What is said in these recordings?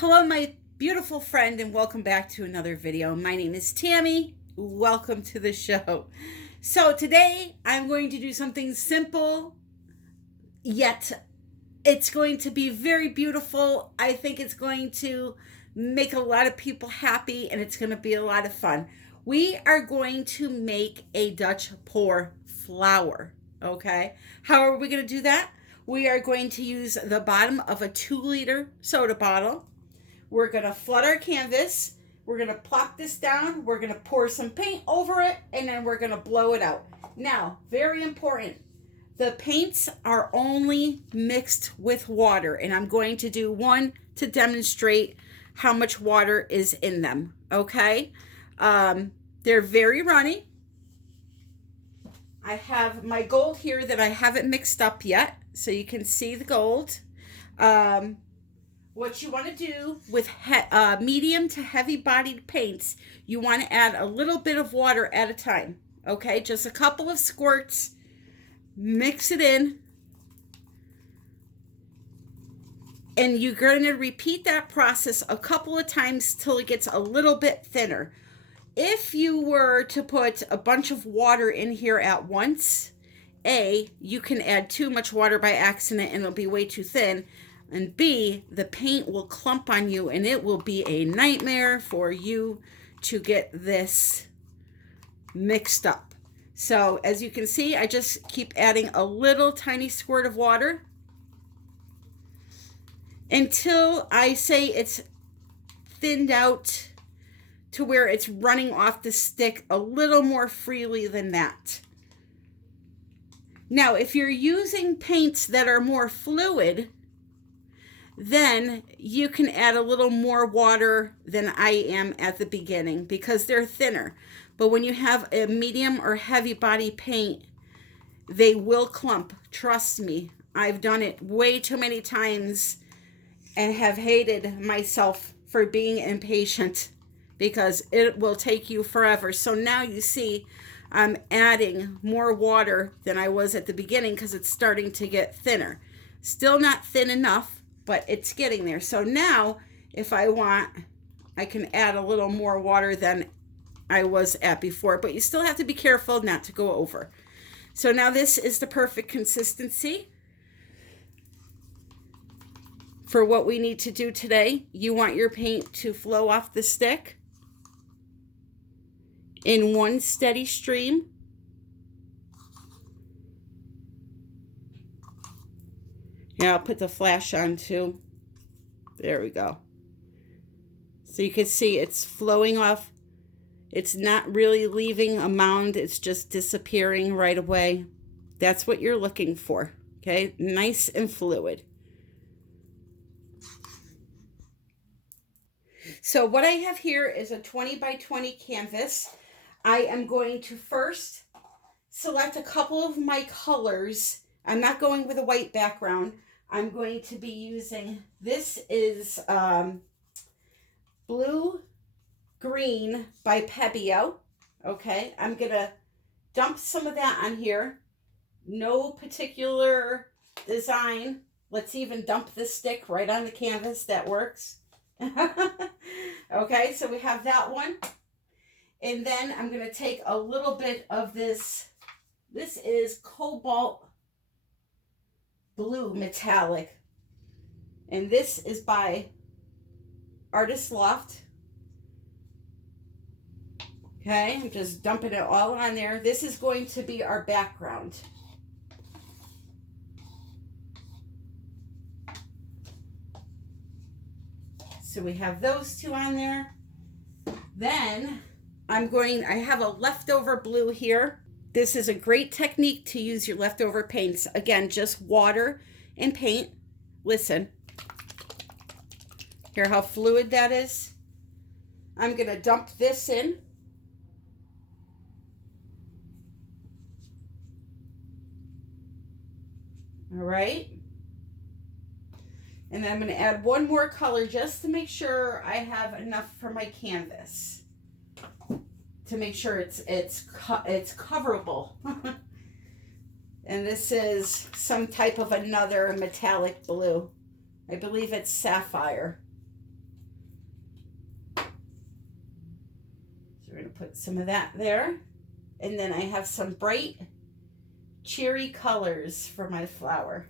Hello, my beautiful friend, and welcome back to another video. My name is Tammy. Welcome to the show. So today I'm going to do something simple, yet it's going to be very beautiful. I think it's going to make a lot of people happy, and it's going to be a lot of fun. We are going to make a Dutch pour flower, okay? How are we going to do that? We are going to use the bottom of a 2-liter soda bottle. We're going to flood our canvas. We're going to plop this down. We're going to pour some paint over it, and then we're going to blow it out. Now, very important, the paints are only mixed with water, and I'm going to do one to demonstrate how much water is in them, okay? They're very runny. I have my gold here that I haven't mixed up yet, so you can see the gold. What you want to do with medium to heavy bodied paints, you want to add a little bit of water at a time, okay? Just a couple of squirts, mix it in, and you're going to repeat that process a couple of times till it gets a little bit thinner. If you were to put a bunch of water in here at once, A, you can add too much water by accident and it'll be way too thin. And B, the paint will clump on you and it will be a nightmare for you to get this mixed up. So as you can see, I just keep adding a little tiny squirt of water until I say it's thinned out to where it's running off the stick a little more freely than that. Now, if you're using paints that are more fluid, then you can add a little more water than I am at the beginning because they're thinner. But when you have a medium or heavy body paint, they will clump. Trust me, I've done it way too many times and have hated myself for being impatient because it will take you forever. So now you see I'm adding more water than I was at the beginning because it's starting to get thinner. Still not thin enough, but it's getting there. So now, if I want, I can add a little more water than I was at before, but you still have to be careful not to go over. So now this is the perfect consistency for what we need to do today. You want your paint to flow off the stick in one steady stream. Yeah, I'll put the flash on too. There we go. So you can see it's flowing off. It's not really leaving a mound. It's just disappearing right away. That's what you're looking for. Okay, nice and fluid. So what I have here is a 20 by 20 canvas. I am going to first select a couple of my colors. I'm not going with a white background. I'm going to be using, this is Blue Green by Pebeo. Okay, I'm going to dump some of that on here. No particular design. Let's even dump this stick right on the canvas. That works. Okay, so we have that one. And then I'm going to take a little bit of this. This is Cobalt Blue Metallic. And this is by Artist Loft. Okay, I'm just dumping it all on there. This is going to be our background. So we have those two on there. Then I have a leftover blue here. This is a great technique to use your leftover paints. Again, just water and paint. Listen. Hear how fluid that is? I'm going to dump this in. All right. And then I'm going to add one more color just to make sure I have enough for my canvas. To make sure it's coverable. And this is some type of another metallic blue. I believe it's sapphire. we're going to put some of that there. And then I have some bright cheery colors for my flower.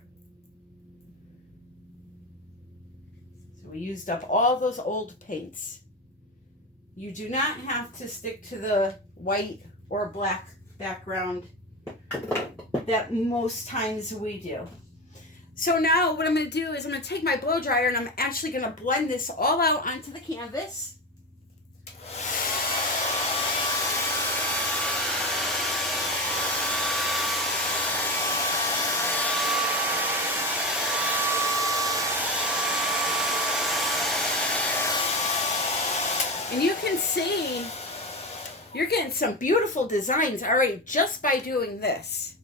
So we used up all those old paints. You do not have to stick to the white or black background that most times we do. So now what I'm going to do is I'm going to take my blow dryer and I'm actually going to blend this all out onto the canvas. And you can see you're getting some beautiful designs already just by doing this.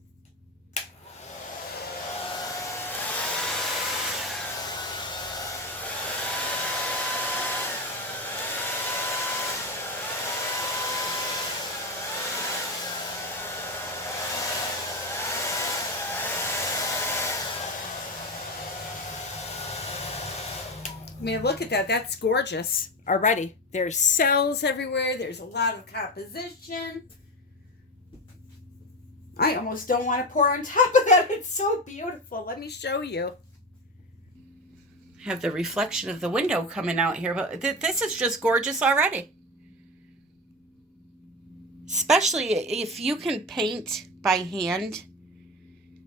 I mean, look at that. That's gorgeous already. There's cells everywhere. There's a lot of composition. I almost don't want to pour on top of that. It's so beautiful. Let me show you. I have the reflection of the window coming out here, but this is just gorgeous already. Especially if you can paint by hand,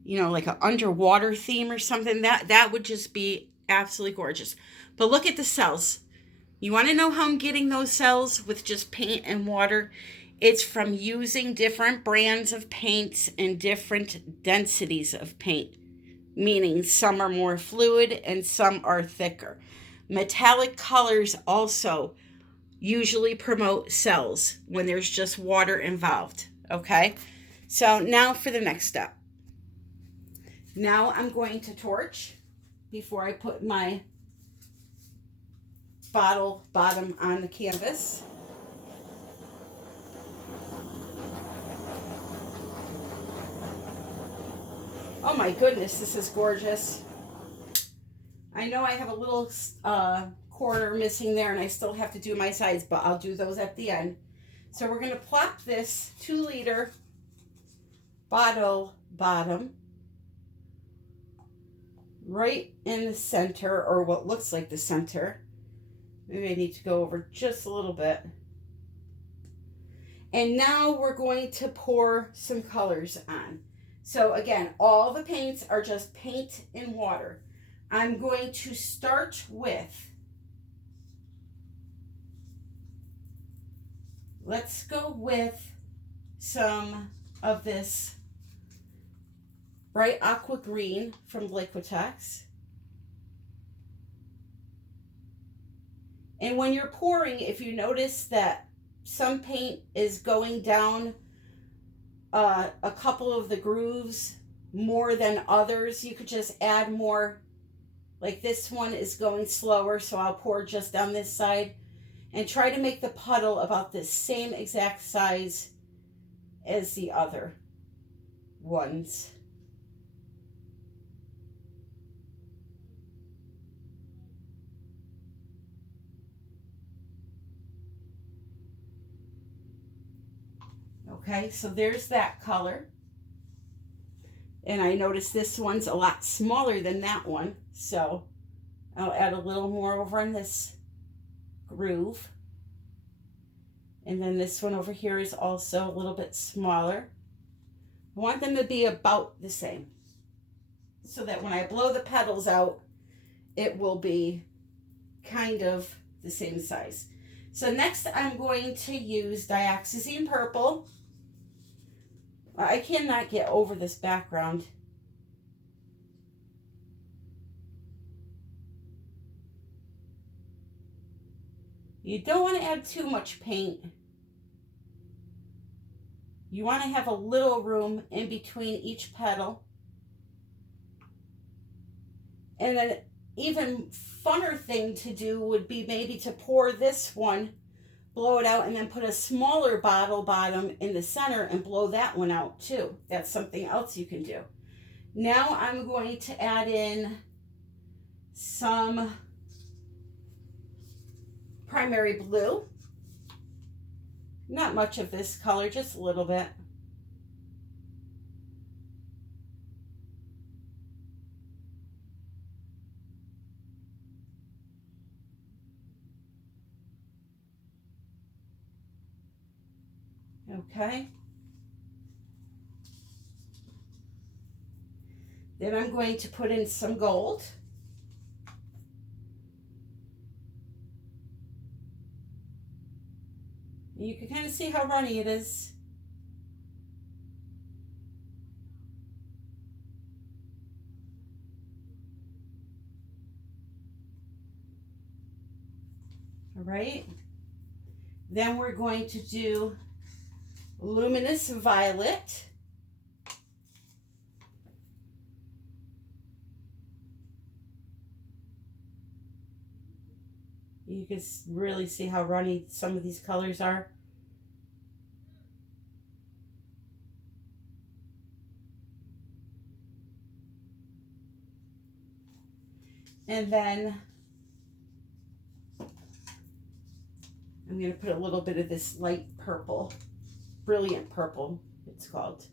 you know, like an underwater theme or something, that would just be absolutely gorgeous. But look at the cells. You want to know how I'm getting those cells with just paint and water? It's from using different brands of paints and different densities of paint, meaning some are more fluid and some are thicker. Metallic colors also usually promote cells when there's just water involved, okay? So now for the next step. Now I'm going to torch before I put my bottle bottom on the canvas. Oh my goodness, this is gorgeous. I know I have a little corner missing there and I still have to do my sides, but I'll do those at the end. So we're going to plop this 2-liter bottle bottom right in the center, or what looks like the center. Maybe I need to go over just a little bit. And now we're going to pour some colors on. So again, all the paints are just paint and water. I'm going to start with, let's go with some of this bright aqua green from Liquitex. And when you're pouring, if you notice that some paint is going down a couple of the grooves more than others, you could just add more. Like this one is going slower, so I'll pour just down this side and try to make the puddle about the same exact size as the other ones. Okay, so there's that color. And I notice this one's a lot smaller than that one, so I'll add a little more over on this groove. And then this one over here is also a little bit smaller. I want them to be about the same, so that when I blow the petals out, it will be kind of the same size. So next I'm going to use dioxazine purple. I cannot get over this background. You don't want to add too much paint. You want to have a little room in between each petal. And then even funner thing to do would be maybe to pour this one, blow it out, and then put a smaller bottle bottom in the center and blow that one out too. That's something else you can do. Now I'm going to add in some primary blue. Not much of this color, just a little bit. Okay. Then I'm going to put in some gold. You can kind of see how runny it is. All right. Then we're going to do luminous violet. You can really see how runny some of these colors are. And then I'm going to put a little bit of this light purple, brilliant purple, it's called.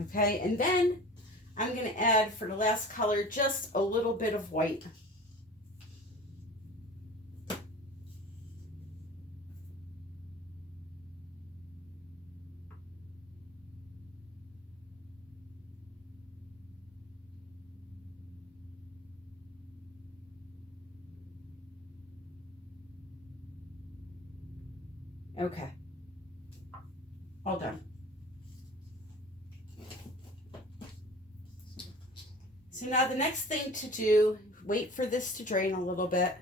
Okay, and then I'm going to add, for the last color, just a little bit of white. Okay, all done. So now the next thing to do, wait for this to drain a little bit.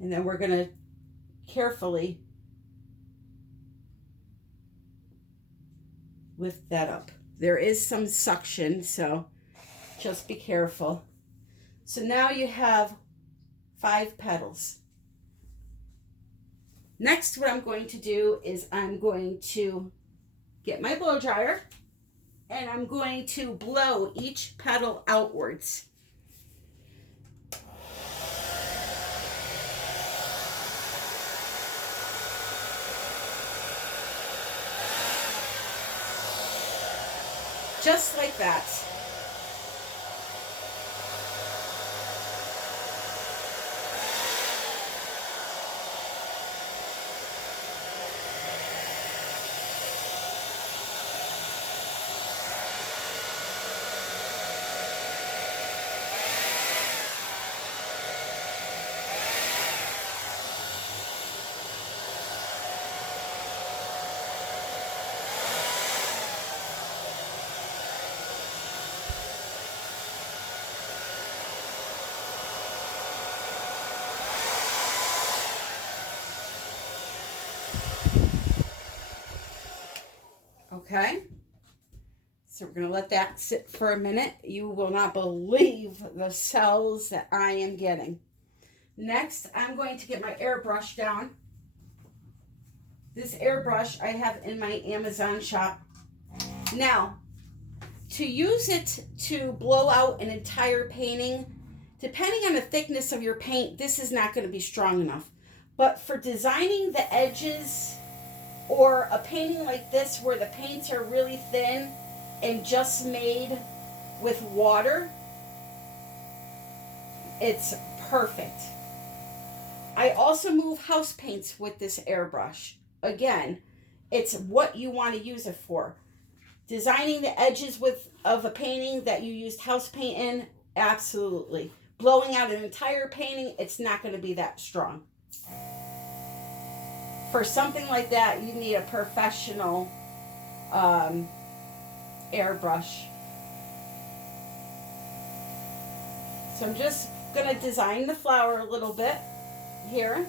And then we're going to carefully lift that up. There is some suction, so just be careful. So now you have 5 petals. Next, what I'm going to do is I'm going to get my blow dryer and I'm going to blow each petal outwards. Just like that. Okay, so we're going to let that sit for a minute. You will not believe the cells that I am getting. Next, I'm going to get my airbrush down. This airbrush I have in my Amazon shop. Now, to use it to blow out an entire painting, depending on the thickness of your paint, this is not going to be strong enough. But for designing the edges, or a painting like this where the paints are really thin and just made with water, it's perfect. I also move house paints with this airbrush. Again, it's what you want to use it for. Designing the edges of a painting that you used house paint in, absolutely. Blowing out an entire painting, it's not going to be that strong. For something like that, you need a professional airbrush. So I'm just going to design the flower a little bit here.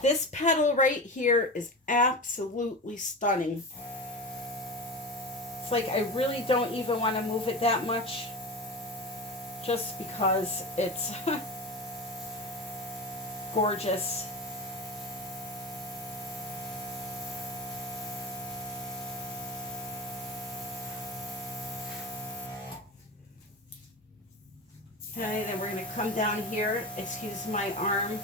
This petal right here is absolutely stunning. It's like I really don't even want to move it that much, just because it's gorgeous. Okay, then we're going to come down here. Excuse my arm.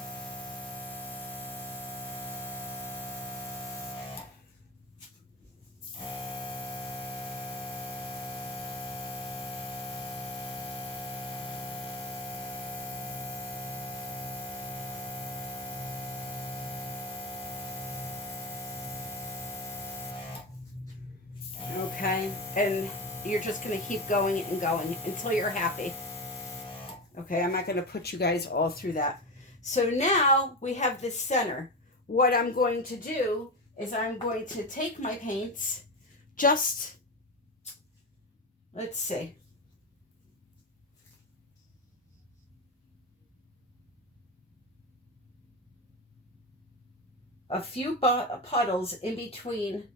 Okay, and you're just going to keep going and going until you're happy. Okay, I'm not going to put you guys all through that. So now we have this center. What I'm going to do is I'm going to take my paints, just, let's see. A few puddles in between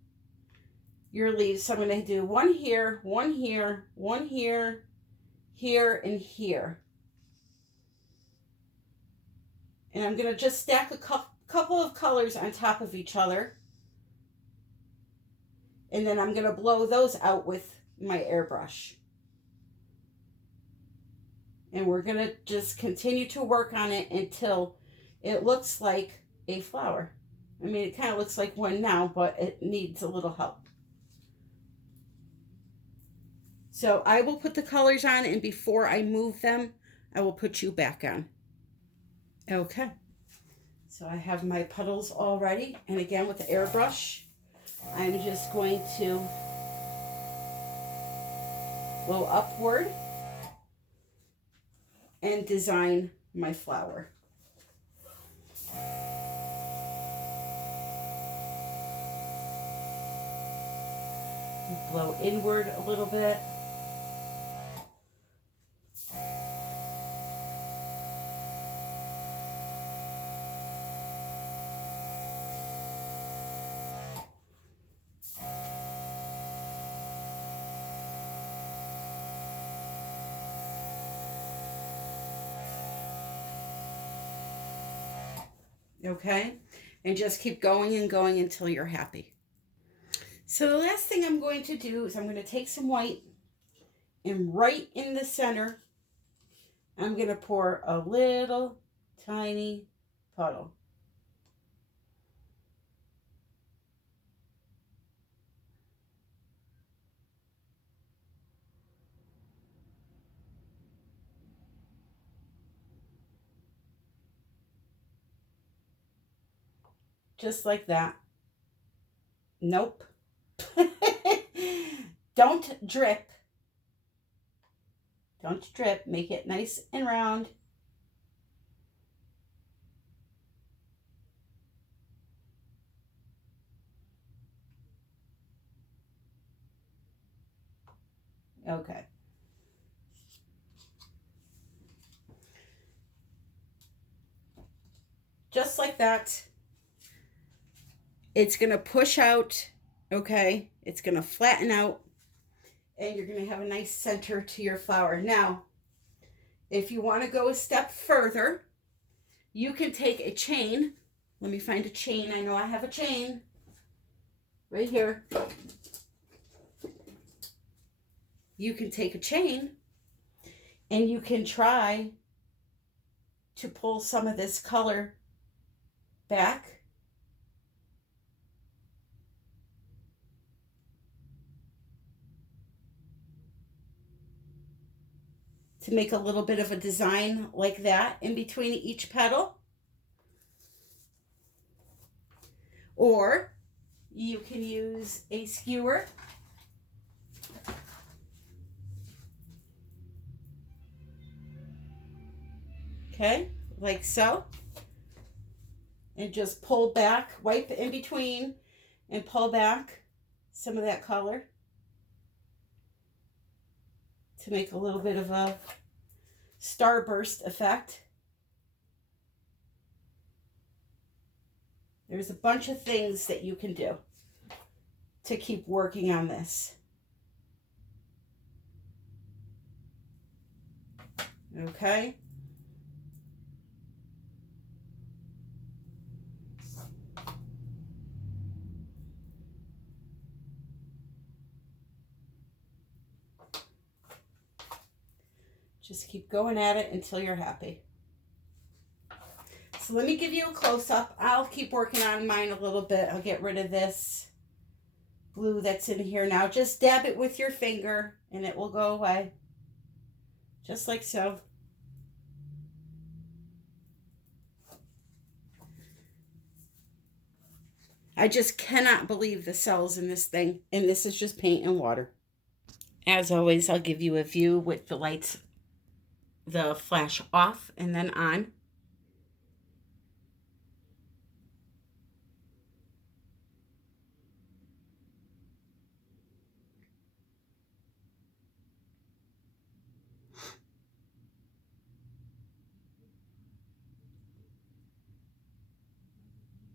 your leaves. So I'm going to do one here, one here, one here, here, and here. And I'm going to just stack a couple of colors on top of each other. And then I'm going to blow those out with my airbrush. And we're going to just continue to work on it until it looks like a flower. I mean, it kind of looks like one now, but it needs a little help. So I will put the colors on, and before I move them, I will put you back on. Okay. So I have my puddles all ready. And again, with the airbrush, I'm just going to go upward and design my flower. Blow inward a little bit. Okay, and just keep going and going until you're happy. So the last thing I'm going to do is I'm going to take some white, and right in the center, I'm going to pour a little tiny puddle. Just like that. Nope. Don't drip. Don't drip. Make it nice and round. Okay. Just like that. It's going to push out, okay? It's going to flatten out, and you're going to have a nice center to your flower. Now, if you want to go a step further, you can take a chain. Let me find a chain. I know I have a chain right here. You can take a chain, and you can try to pull some of this color back. To make a little bit of a design like that in between each petal. Or you can use a skewer. Okay, like so. And just pull back, wipe in between, and pull back some of that color to make a little bit of a starburst effect. There's a bunch of things that you can do to keep working on this. Okay. Just keep going at it until you're happy. So let me give you a close-up. I'll keep working on mine a little bit. I'll get rid of this glue that's in here now. Just dab it with your finger and it will go away. Just like so. I just cannot believe the cells in this thing. And this is just paint and water. As always, I'll give you a view with the lights, the flash off and then on.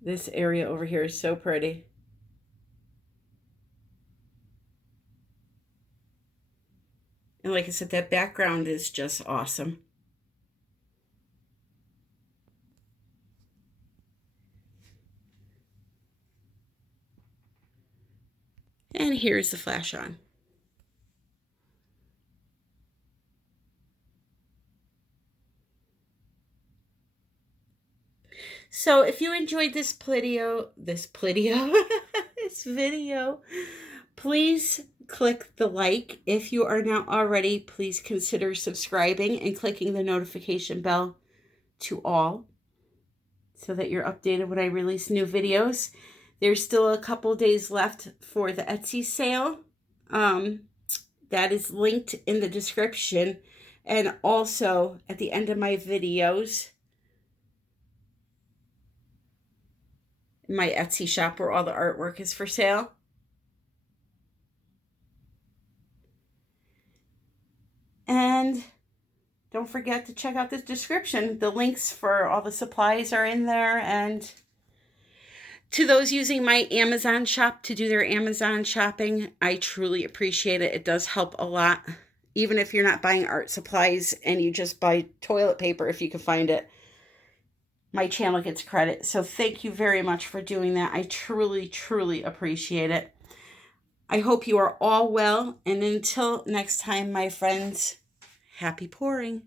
This area over here is so pretty. And like I said, that background is just awesome. And here's the flash on. So if you enjoyed this video, this video, please click the like. If you are not already, please consider subscribing and clicking the notification bell to all so that you're updated when I release new videos. There's still a couple days left for the Etsy sale. That is linked in the description and also at the end of my videos. My Etsy shop where all the artwork is for sale. And don't forget to check out this description. The links for all the supplies are in there. And to those using my Amazon shop to do their Amazon shopping, I truly appreciate it. It does help a lot. Even if you're not buying art supplies and you just buy toilet paper if you can find it, my channel gets credit. So thank you very much for doing that. I truly, truly appreciate it. I hope you are all well. And until next time, my friends, happy pouring.